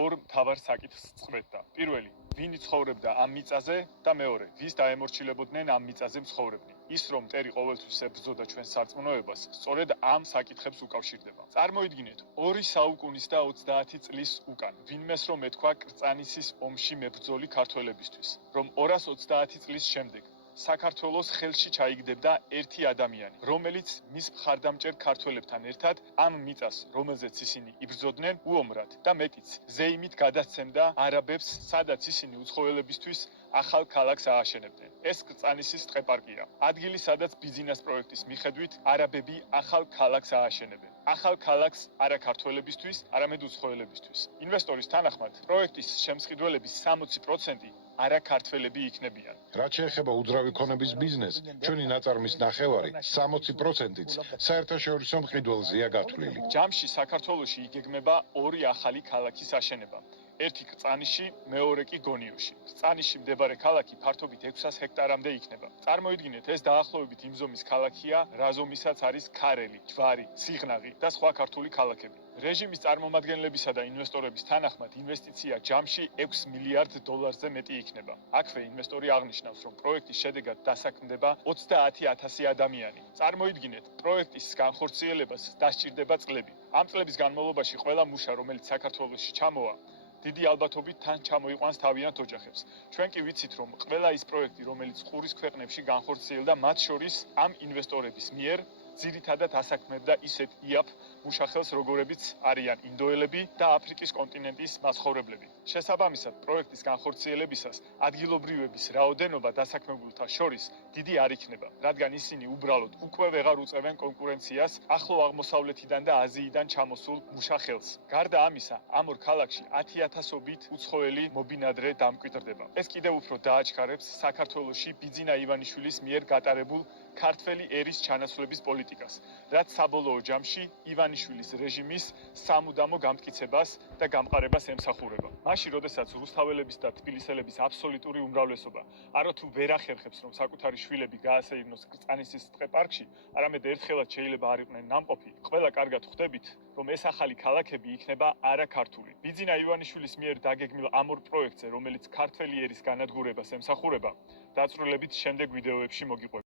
ორ მთავარ საკითხს წყვეტდა. პირველი, ვინ იცხოვრებდა ამ მიწაზე და მეორე, ვის დაემორჩილებოდნენ ამ მიწაზე მცხოვრებნი. ის რომ მტერი ყოველთვის ებრძოდა ჩვენს სარწმუნოებას, სწორედ ამ საკითხებს უკავშირდება. წარმოიდგინეთ, 2 საუკუნის და 30 წლის უკან ვინმეს რომ ეთქვა კრწანისის ომში მებრძოლი ქართველებისთვის, რომ 230 წლის შემდეგ საქართველოს ხელში ჩაიგდებდა ერთი ადამიანი, რომელიც მის მხარდამჭერ ქართველებთან ერთად ამ მიწას, რომელზეც ისინი იბრძოდნენ, უომრად და მეტიც, ზეიმით გადასცემდა არაბებს, სადაც ისინი უცხოელებისთვის ახალ ქალაქს ააშენებდნენ. ეს კრწანისის ტყეპარკია. ადგილი, სადაც ბიზნეს პროექტის მიხედვით არაბები ახალ ქალაქს ააშენებენ. ახალ ქალაქს არა ქართველებისთვის, არამედ უცხოელებისთვის. ინვესტორის თანახმად, პროექტის შემსყიდველების 60% არა ქართველები იქნებიან. რაც შეეხება უძრავი ქონების ბიზნესს, ჩვენი ნაწარმის ნახევარი 60%-იც საერთაშორისო მყიდველზეა გათვლილი. ჯამში საქართველოში იგეგმება 2 ახალი ქალაქის აშენება. ერთი კრწანიში, მეორე კი გონიოში. კრწანიში მდებარე ქალაქი ფართობით 600 ჰექტარამდე იქნება. წარმოიდგინეთ, ეს დაახლოებით იმ ზომის ქალაქია, რა ზომისაც არის ქარელი, ჯვარი, სიღნაღი და სხვა ქართული ქალაქები. რეჟიმის წარმომადგენლებისა და ინვესტორების თანახმად, ინვესტიცია ჯამში 6 მილიარდ დოლარზე მეტი იქნება. აქვე ინვესტორი აღნიშნავს, რომ პროექტის შედეგად დასაქმდება 30,000 ადამიანი. წარმოიდგინეთ, პროექტის განხორციელებას დასჭირდება წლები. ამ წლების განმავლობაში ყველა მუშა, რომელიც საქართველოში ჩამოვა, დიდი ალბათობით თან ჩამოიყვანს თავიანთ ოჯახებს. ჩვენ კი ვიცით, რომ ყველა ის პროექტი, რომელიც ყურის ქვეყნებში განხორციელდა, მათ შორის ამ ინვესტორების მიერ ძირითადად ასაქმებდა ისეთ იაფ მუშახელს, როგორებიც არიან ინდოელები და აფრიკის კონტინენტის მაცხოვრებლები. შესაბამისად, პროექტის განხორციელებისას ადგილობრივების რაოდენობა დასაქმებულთა შორის დიდი არ იქნება, რადგან ისინი უბრალოდ უკვე ვეღარ უწევენ კონკურენციას ახლო აღმოსავლეთიდან და აზიიდან ჩამოსულ მუშახელს. გარდა ამისა, ამ ორ ქალაქში 10,000-ობით უცხოელი მობინადრე დამკვიდრდება. ეს კიდევ უფრო დააჩქარებს საქართველოში ბიძინა ივანიშვილის მიერ გატარებულ ქართველი ერის ჩანაცვლების პოლიტიკას, რაც საბოლოო ჯამში ივანიშვილის რეჟიმის სამუდამო გამტკიცებას და გამყარებას ემსახურება. მაშინ, როდესაც რუსთაველების და თბილისელების აბსოლუტური უმრავლესობა არათუ ვერ ახერხებს, რომ საკუთარი შვილები გაასეირნოს კრწანისის ტყეპარკში, არამედ ერთხელაც შეიძლება არ იყვნენ ნამყოფი, ყველა კარგად ხვდებით, რომ ეს ახალი ქალაქები იქნება არაქართული. ბიძინა ივანიშვილის მიერ დაგეგმილ ამ ორ პროექტზე, რომელიც ქართველი ერის განადგურებას ემსახურება, დაწვრილებით შემდეგ ვიდეოებში მოგიყვებით.